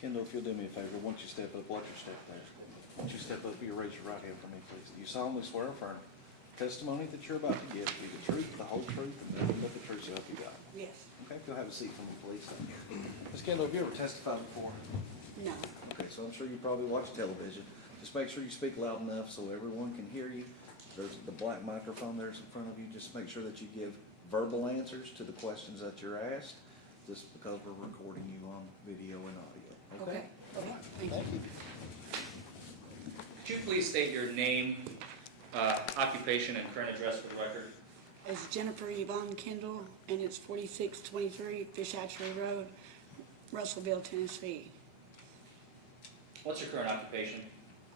Kendall, if you'll do me a favor, once you step up, watch your step there. Once you step up, you raise your right hand for me, please. Do you solemnly swear or affirm testimony that you're about to give to be the truth, the whole truth, and nothing but the truth, so help you God? Yes. Okay, go have a seat for me, please. Ms. Kendall, have you ever testified before? No. Okay, so I'm sure you probably watch television. Just make sure you speak loud enough so everyone can hear you. There's the black microphone there's in front of you. Just make sure that you give verbal answers to the questions that you're asked, just because we're recording you on video and audio. Okay. Okay. Thank you. Could you please state your name, occupation, and current address for the record? It's Jennifer Yvonne Kendall, and it's 4623 Fish Hatchery Road, Russellville, Tennessee. What's your current occupation?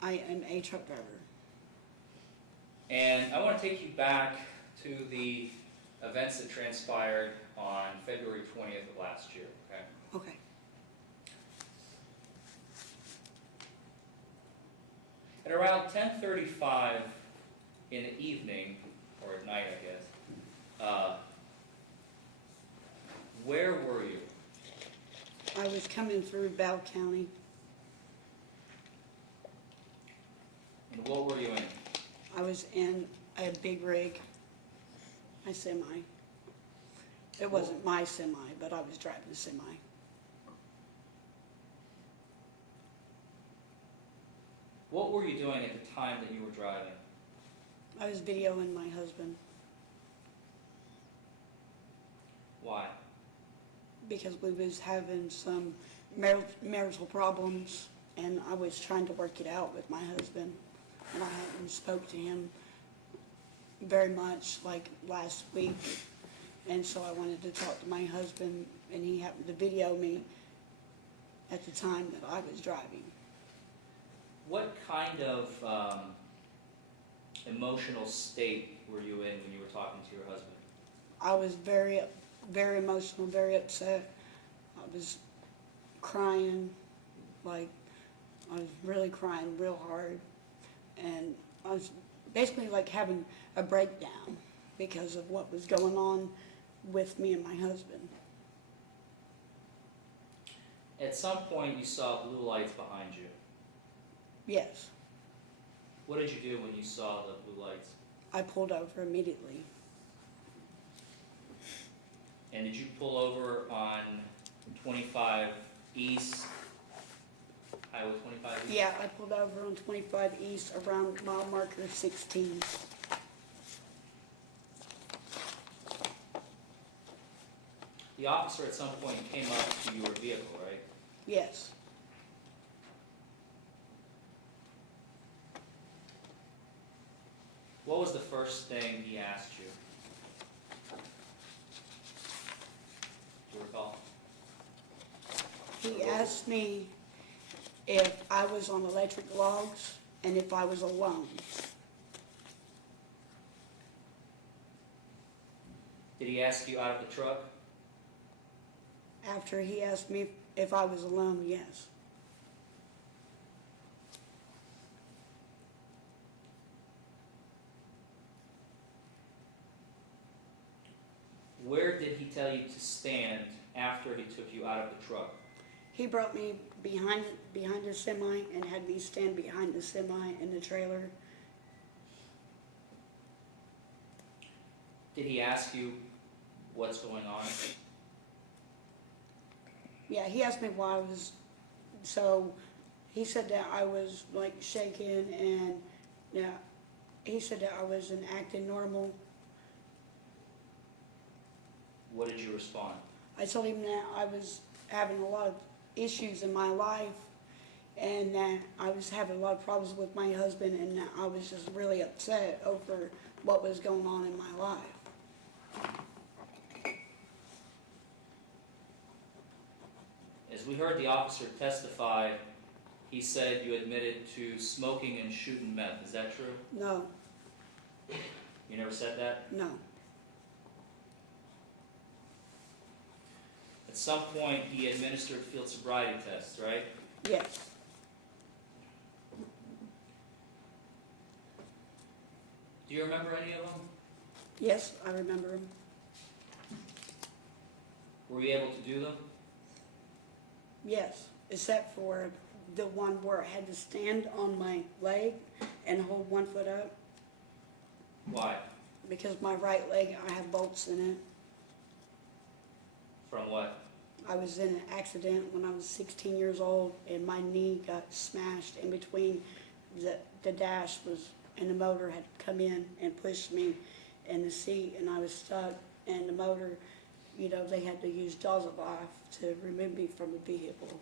I am a truck driver. And I want to take you back to the events that transpired on February 20th of last year, okay? Okay. At around 10:35 in the evening, or at night, I guess, where were you? I was coming through Bell County. And what were you in? I was in a big rig, my semi. It wasn't my semi, but I was driving the semi. What were you doing at the time that you were driving? I was videoing my husband Why? because we was having some marital problems, and I was trying to work it out with my husband, and I hadn't spoke to him very much like last week, and so I wanted to talk to my husband, and he happened to video me at the time that I was driving. What kind of emotional state were you in when you were talking to your husband? I was very emotional, very upset. I was crying, like, I was really crying real hard, and I was basically like having a breakdown because of what was going on with me and my husband. At some point you saw blue lights behind you. Yes, What did you do when you saw the blue lights? I pulled over immediately. And did you pull over on 25 East, Highway 25 East? Yeah, I pulled over on 25 East around mile marker 16. The officer at some point came up to your vehicle, right? Yes, What was the first thing he asked you? Do you recall? he asked me if I was on electric logs and if I was alone. Did he ask you out of the truck? After he asked me if I was alone, yes. Where did he tell you to stand after he took you out of the truck? He brought me behind the semi and had me stand behind the semi in the trailer. Did he ask you what's going on? Yeah, he asked me why I was, so he said that I was like shaking, and yeah, he said that I wasn't acting normal. What did you respond? I told him that I was having a lot of issues in my life, and that I was having a lot of problems with my husband, and that I was just really upset over what was going on in my life. As we heard the officer testify, he said you admitted to smoking and shooting meth. Is that true? No, You never said that? no, At some point, he administered field sobriety tests, right? yes, Do you remember any of them? yes, I remember him. Were you able to do them? Yes, except for the one where I had to stand on my leg and hold 1 foot up, Why? because my right leg, I have bolts in it. From what? I was in an accident when I was 16 years old, and my knee got smashed in between the dash was, and the motor had come in and pushed me in the seat, and I was stuck, and the motor, you know, they had to use jaws of life to remove me from the vehicle.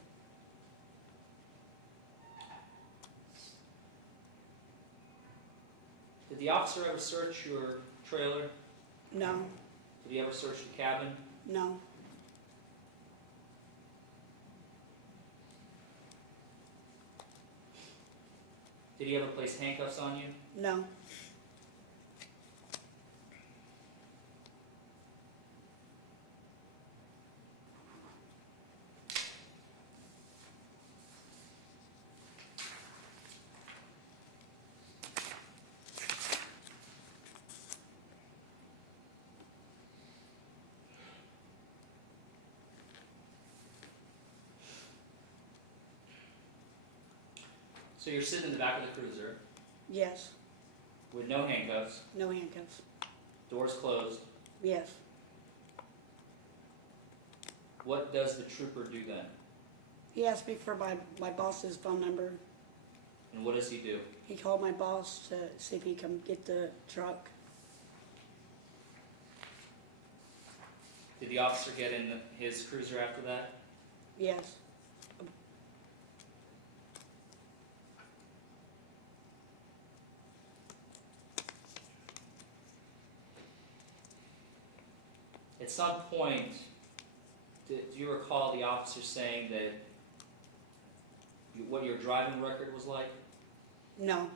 Did the officer ever search your trailer? No, Did he ever search the cabin? no, Did he ever place handcuffs on you? no, So you're sitting in the back of the cruiser yes, with no handcuffs, no handcuffs, doors closed. yes. What does the trooper do then? He asked me for my boss's phone number. And what does he do? He called my boss to see if he'd come get the truck. Did the officer get in his cruiser after that? Yes, At some point, do you recall the officer saying that what your driving record was like? no,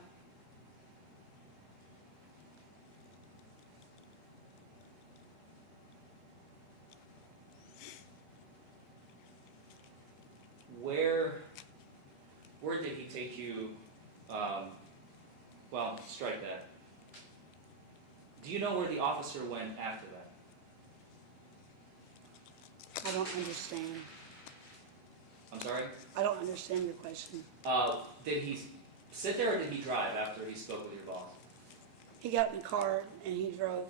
Where did he take you? Well, strike that. Do you know where the officer went after that? I don't understand. I'm sorry? I don't understand your question. Did he sit there or did he drive after he spoke with your boss? He got in the car and he drove.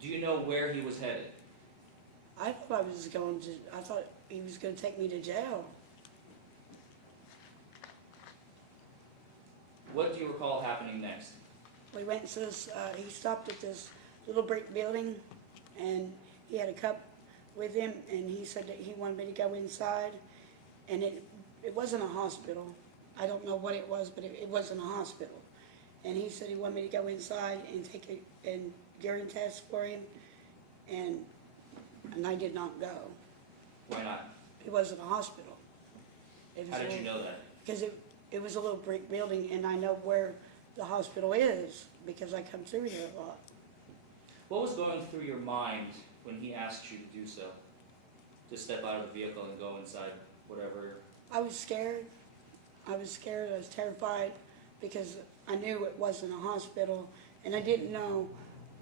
Do you know where he was headed? I thought he was going to take me to jail. What do you recall happening next? We went and says, he stopped at this little brick building, and he had a cup with him, and he said that he wanted me to go inside, and it wasn't a hospital. I don't know what it was, but it wasn't a hospital. And he said he wanted me to go inside and take a urine test for him, and I did not go. Why not? It wasn't a hospital. How did you know that? Because it was a little brick building, and I know where the hospital is because I come through here a lot. What was going through your mind when he asked you to do so? To step out of the vehicle and go inside whatever? I was scared. I was terrified because I knew it wasn't a hospital, and I didn't know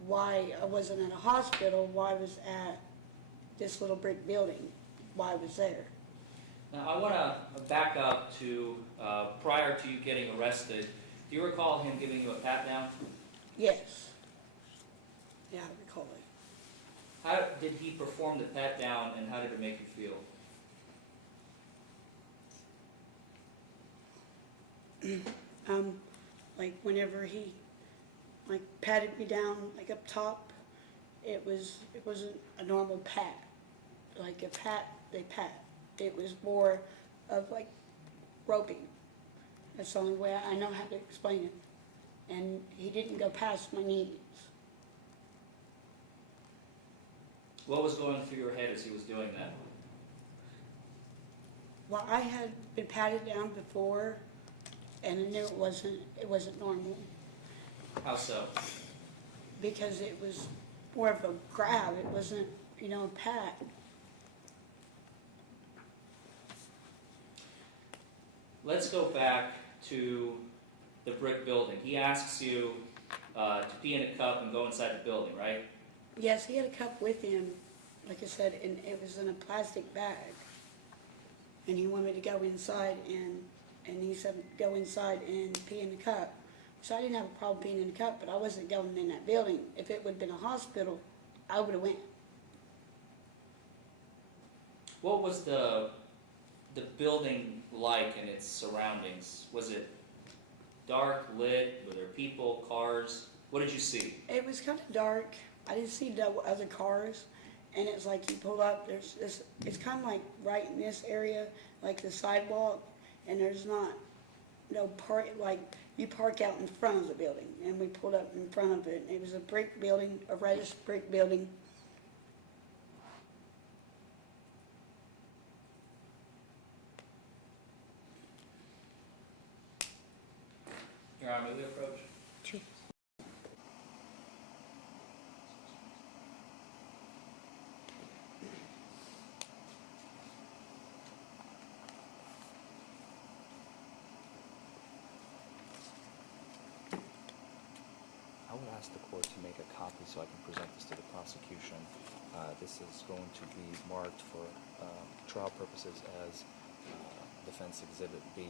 why I wasn't at a hospital, why I was at this little brick building, why I was there. Now, I want to back up to prior to you getting arrested. Do you recall him giving you a pat down? Yes. Yeah, I recall it. How did he perform the pat down, and how did it make you feel? Like whenever he patted me down up top, it wasn't a normal pat. Like a pat, they pat. It was more of groping. That's the only way I know how to explain it. And he didn't go past my knees. What was going through your head as he was doing that? Well, I had been patted down before, and I knew it wasn't normal How so? because it was more of a grab. It wasn't, a pat. Let's go back to the brick building. He asks you to pee in a cup and go inside the building, right? Yes, he had a cup with him, like I said, and it was in a plastic bag. and he wanted me to go inside and he said, go inside and pee in the cup. So I didn't have a problem peeing in the cup, but I wasn't going in that building. If it would've been a hospital, I would've went. What was the building like and its surroundings? Was it dark, lit? Were there people, cars? What did you see? It was kind of dark. I didn't see no other cars, and it's like you pull up, there's this, it's kind of like right in this area, like the sidewalk, and there's not no park, like you park out in front of the building, and we pulled up in front of it. It was a brick building, a reddish brick building. Your Honor, may we approach? Sure. I would ask the court to make a copy so I can present this to the prosecution. This is going to be marked for trial purposes as Defense Exhibit B.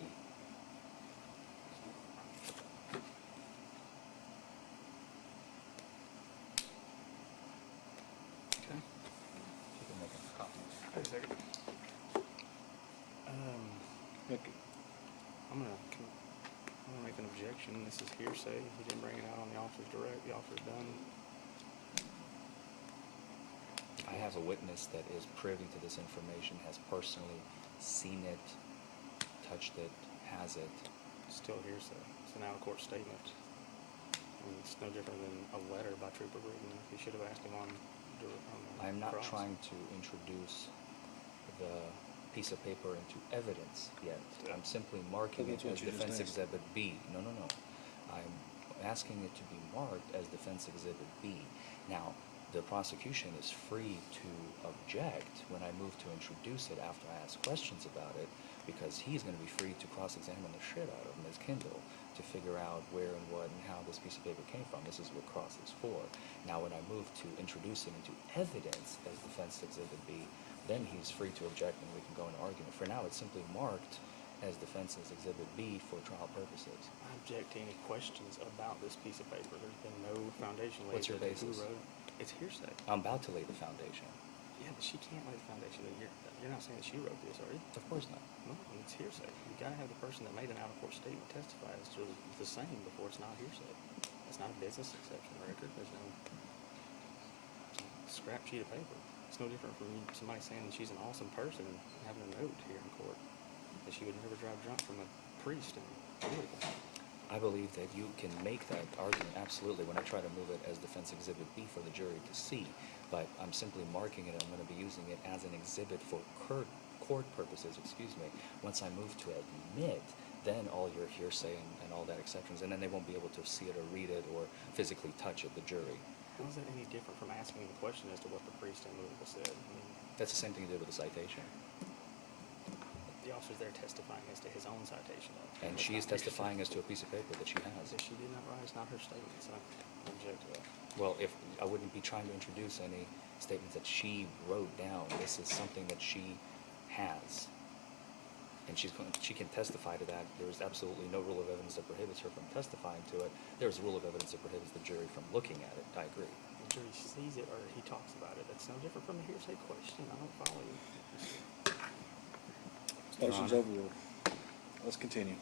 Okay. If you can make a copy. Wait a second. Okay. I'm gonna make an objection. This is hearsay. He didn't bring it out on the officer's direct. The officer's done. I have a witness that is privy to this information, has personally seen it, touched it, has it. Still hearsay. It's an out-of-court statement. I mean, it's no different than a letter by Trooper Brigman. He should have asked him on I'm not cross. trying to introduce the piece of paper into evidence yet. Yeah. I'm simply marking Well, it that's as what you just Defense asked. Exhibit B. No. I'm asking it to be marked as Defense Exhibit B. Now, the prosecution is free to object when I move to introduce it after I ask questions about it, because he's going to be free to cross-examine the shit out of Ms. Kendall to figure out where and what and how this piece of paper came from. This is what cross is for. Now, when I move to introduce it into evidence as Defense Exhibit B, then he's free to object and we can go into argument. For now, it's simply marked as Defense's Exhibit B for trial purposes. I object to any questions about this piece of paper. There's been no foundation laid. What's your as to who basis? wrote it. It's hearsay. I'm about to lay the foundation. Yeah, but she can't lay the foundation. You're not saying that she wrote this, are you? Of course not. No, it's hearsay. You gotta have the person that made an out-of-court statement testify as to the same before it's not hearsay. It's not a business exception record. There's no scrap sheet of paper. It's no different from somebody saying that she's an awesome person and having a note here in court that she would never drive drunk from a priest in Louisville. I believe that you can make that argument, absolutely, when I try to move it as Defense Exhibit B for the jury to see. But I'm simply marking it, I'm going to be using it as an exhibit for court purposes, Once I move to admit, then all your hearsay and all that exceptions, and then they won't be able to see it or read it or physically touch it, the jury. How is that any different from asking the question as to what the priest in Louisville said? I mean, That's the same thing you did with the citation. the officer's there testifying as to his own citation. And she is testifying as to a piece of paper that she has. If she did not write, it's not her statement, so I object to that. Well, if I wouldn't be trying to introduce any statements that she wrote down. This is something that she has. And she can testify to that. There is absolutely no rule of evidence that prohibits her from testifying to it. There's a rule of evidence that prohibits the jury from looking at it. I agree. The jury sees it or he talks about it. That's no different from a hearsay question. I don't follow you. Motion's overruled. Let's continue.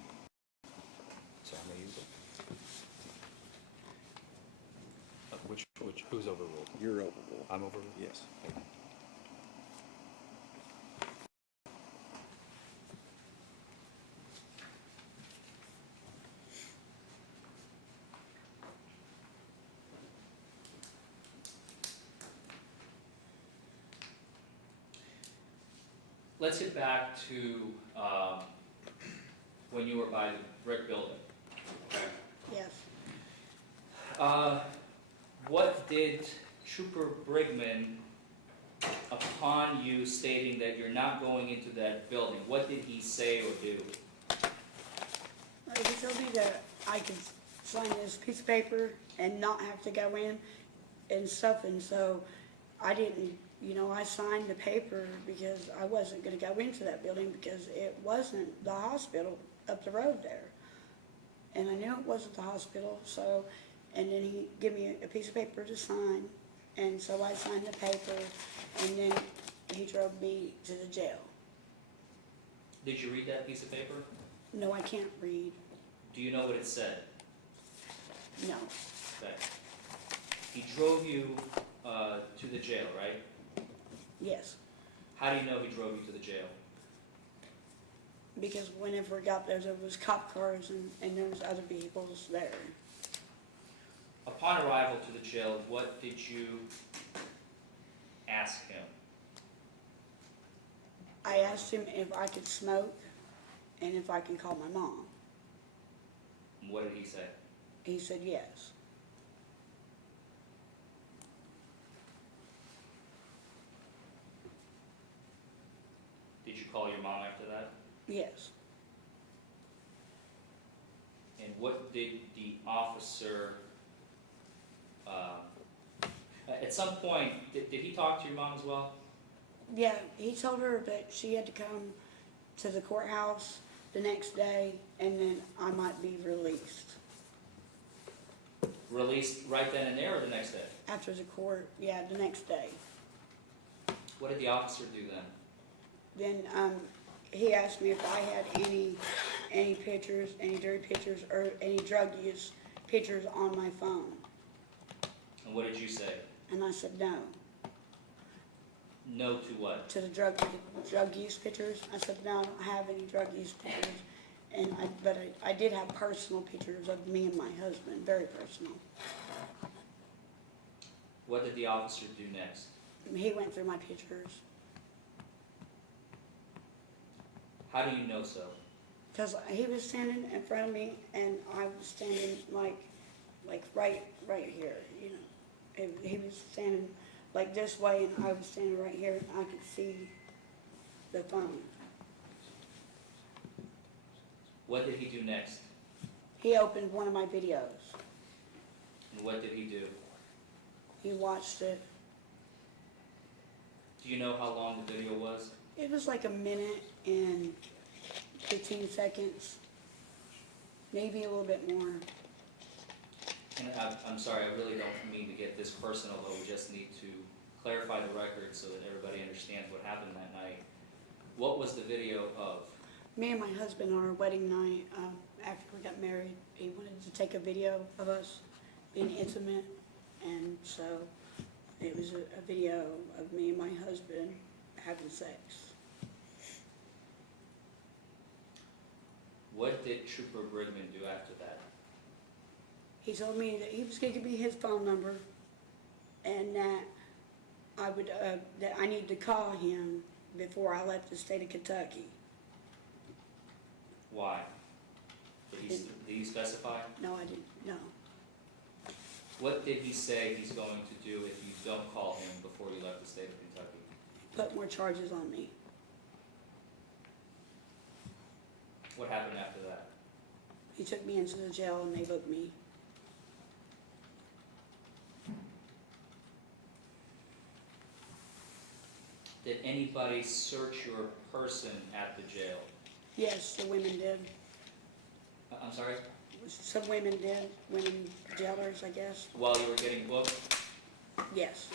So I may use it. Who's overruled? You're overruled. I'm overruled? Yes. Okay. Let's get back to when you were by the brick building. Okay. Yes. What did Trooper Brigman, upon you stating that you're not going into that building, what did he say or do? He told me that I could sign this piece of paper and not have to go in and stuff, and so I didn't You know, I signed the paper because I wasn't gonna go into that building because it wasn't the hospital up the road there. And I knew it wasn't the hospital, so, and then he gave me a piece of paper to sign, and so I signed the paper, and then he drove me to the jail. Did you read that piece of paper? No, I can't read, Do you know what it said? no. Okay. He drove you to the jail, right? Yes, How do you know he drove you to the jail? because whenever we got there was cop cars and there was other vehicles there. Upon arrival to the jail, what did you ask him? I asked him if I could smoke and if I could call my mom. What did he say? He said yes. Did you call your mom after that? Yes. And what did the officer, at some point, did he talk to your mom as well? Yeah, he told her that she had to come to the courthouse the next day and then I might be released. Released right then and there or the next day? After the court, yeah, the next day. What did the officer do then? Then he asked me if I had any pictures, any dirty pictures or any drug use pictures on my phone. And what did you say? And I said no. No to what? To the drug use pictures. I said, no, I don't have any drug use pictures. But I did have personal pictures of me and my husband, very personal. What did the officer do next? He went through my pictures. How do you know so? Because he was standing in front of me and I was standing like right here, you know. He was standing like this way and I was standing right here and I could see the phone. What did he do next? He opened one of my videos. And what did he do? He watched it. Do you know how long the video was? It was like a minute and 15 seconds, maybe a little bit more. And I'm sorry, I really don't mean to get this personal, but we just need to clarify the record so that everybody understands what happened that night. What was the video of? Me and my husband on our wedding night, after we got married, he wanted to take a video of us being intimate, and so it was a video of me and my husband having sex. What did Trooper Brigman do after that? He told me that he was going to give me his phone number, and that that I need to call him before I left the state of Kentucky. Why? Did he specify? No, I didn't. No. What did he say he's going to do if you don't call him before you left the state of Kentucky? Put more charges on me. What happened after that? He took me into the jail and they booked me. Did anybody search your person at the jail? Yes, the women did. I'm sorry? Some women did. Women jailers, I guess. While you were getting booked? Yes.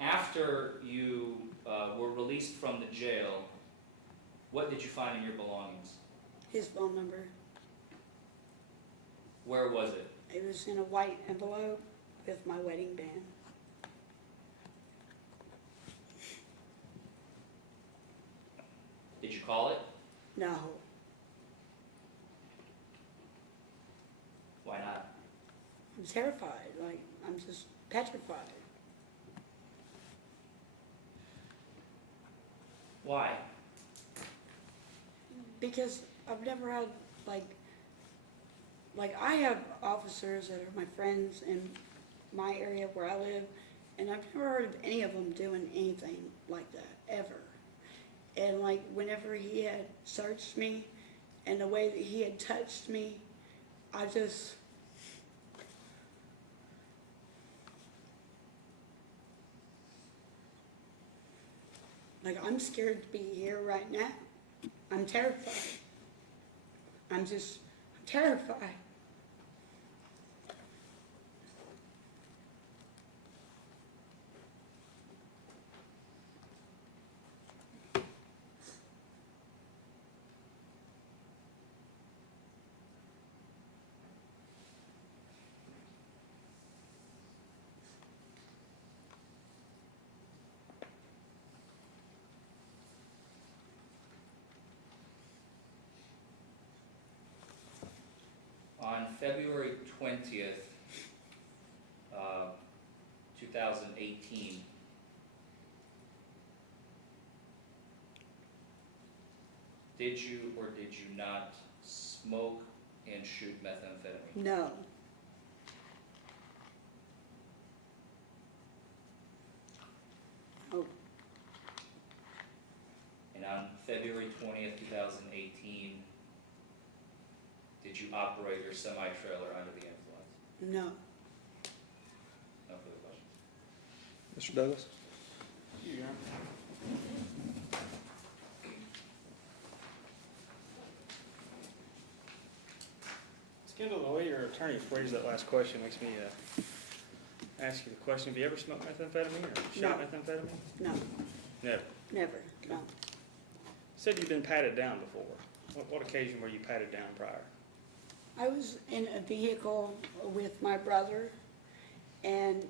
After you were released from the jail, what did you find in your belongings? His phone number. Where was it? It was in a white envelope with my wedding band. Did you call it? No. Why not? I'm terrified. Like, I'm just petrified. Why? Because I've never had, like, like, I have officers that are my friends in my area where I live, and I've never heard of any of them doing anything like that, ever. And like, whenever he had searched me, and the way that he had touched me, I just, like, I'm scared to be here right now. I'm terrified. I'm terrified. On February 20th, 2018, did you or did you not smoke and shoot methamphetamine? No. Oh, And on February 20th, 2018, did you operate your semi-trailer under the influence? no. No further questions. Mr. Douglas? Kendall, the way your attorney phrased that last question makes me ask you the question: have you ever smoked methamphetamine or shot No. methamphetamine? No, Never. never, no. Said you've been patted down before. What occasion were you patted down prior? I was in a vehicle with my brother, and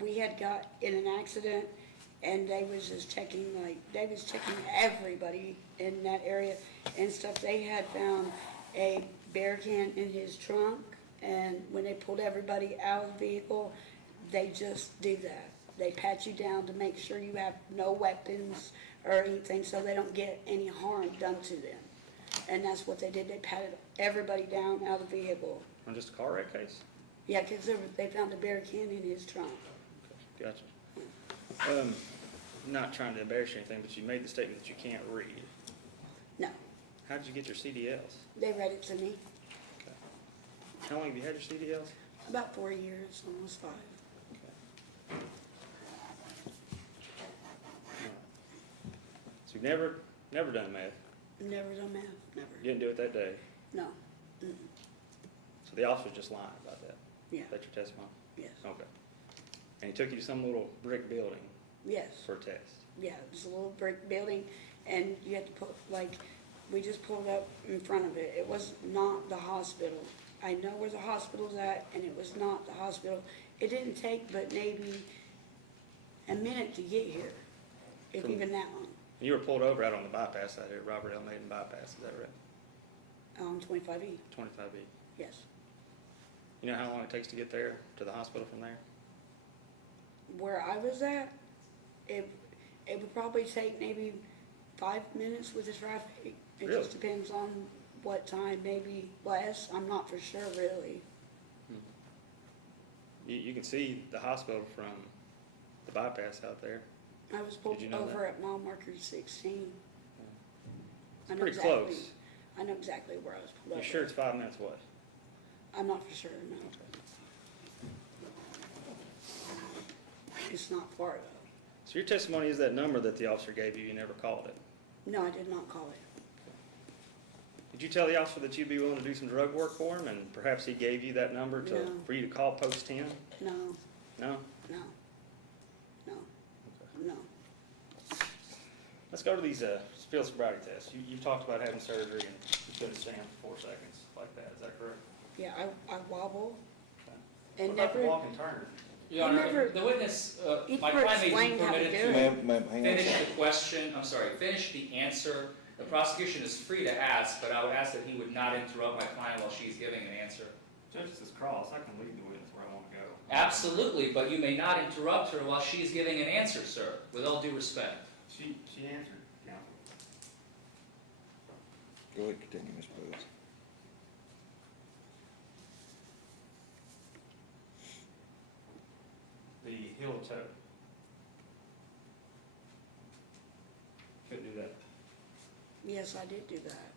we had got in an accident, and they was just checking, like, they was checking everybody in that area and stuff. They had found a bear can in his trunk, and when they pulled everybody out of the vehicle, they just do that. They pat you down to make sure you have no weapons or anything, so they don't get any harm done to them. And that's what they did. They patted everybody down out of the vehicle. On just a car wreck case? Yeah, because they found a bear can in his trunk. Gotcha. I'm not trying to embarrass you or anything, but you made the statement that you can't read. No, How did you get your CDLs? they read it to me. How long have you had your CDLs? About 4 years, almost 5. Okay. So you've never done meth? Never done math, never. You didn't do it that day? No. Mm-mm. So the officer just lied about that? Yeah, That's your testimony? yes, Okay. And he took you to some little brick building yes. for a test? Yeah, it was a little brick building, and you had to put, like, we just pulled up in front of it. It was not the hospital. I know where the hospital's at, and it was not the hospital. It didn't take but maybe a minute to get here, if From- even that long, You were pulled over out on the bypass out here, Robert L. Maiden bypass, is that right? on 25E, 25B. yes. You know how long it takes to get there, to the hospital from there? Where I was at, it would probably take maybe 5 minutes with the traffic. It Really? just depends on what time, maybe less. I'm not for sure, really. You can see the hospital from the bypass out there. I was pulled Did you know over that? at mile marker 16. I It's know pretty exactly- close. I know exactly where I was pulled over. You sure it's 5 minutes away? I'm not for sure, no. It's not far though. So your testimony is that number that the officer gave you, you never called it. No, I did not call it. Did you tell the officer that you'd be willing to do some drug work for him, and perhaps he gave you that number No. for you to call post 10? No, No? no, no, no. Let's go to these field sobriety tests. You've talked about having surgery and you couldn't stand for 4 seconds like that, is that correct? Yeah, I wobble Okay. and What about the never, walk and turn? Your You Honor, never- the witness, you my never client may be explained how to permitted do to it. Ma'am, hang on. finish the question, I'm sorry, finish the answer. The prosecution is free to ask, but I would ask that he would not interrupt my client while she's giving an answer. Judge, this is cross, I can lead the witness where I want to go. Absolutely, but you may not interrupt her while she's giving an answer, sir, with all due respect. She answered, counsel. Go ahead, continue, Ms. Lewis. Yes, I did do that.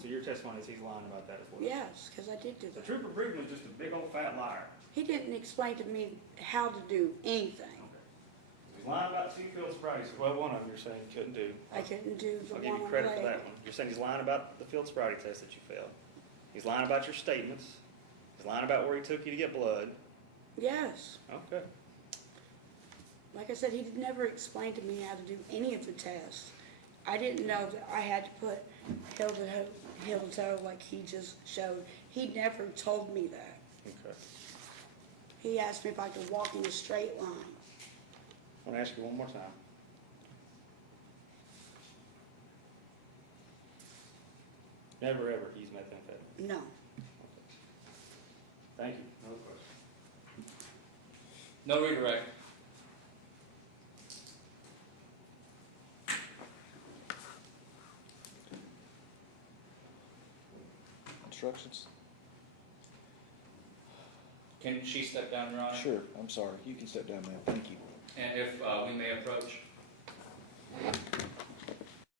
So your testimony is he's lying about that as well? Yes, because I did do So that. Trooper Brigman was just a big old fat liar. He didn't explain to me how to do anything. He's lying about two field sobriety. Well, one of them you're saying you couldn't do. I couldn't do the I'll one give on you the credit for leg. that one. You're saying he's lying about the field sobriety test that you failed. He's lying about your statements. He's lying about where he took you to get blood. Yes. Okay. Like I said, he never explained to me how to do any of the tests. I didn't know that I had to put heel to toe like he just showed. He never told me that. Okay. He asked me if I could walk in a straight line. I want to ask you one more time. Never ever used methamphetamine. No. Thank you. No question. No redirect. Instructions? Can she step down, Your Honor? Sure, I'm sorry. You can step down, ma'am. Thank you. And if we may approach.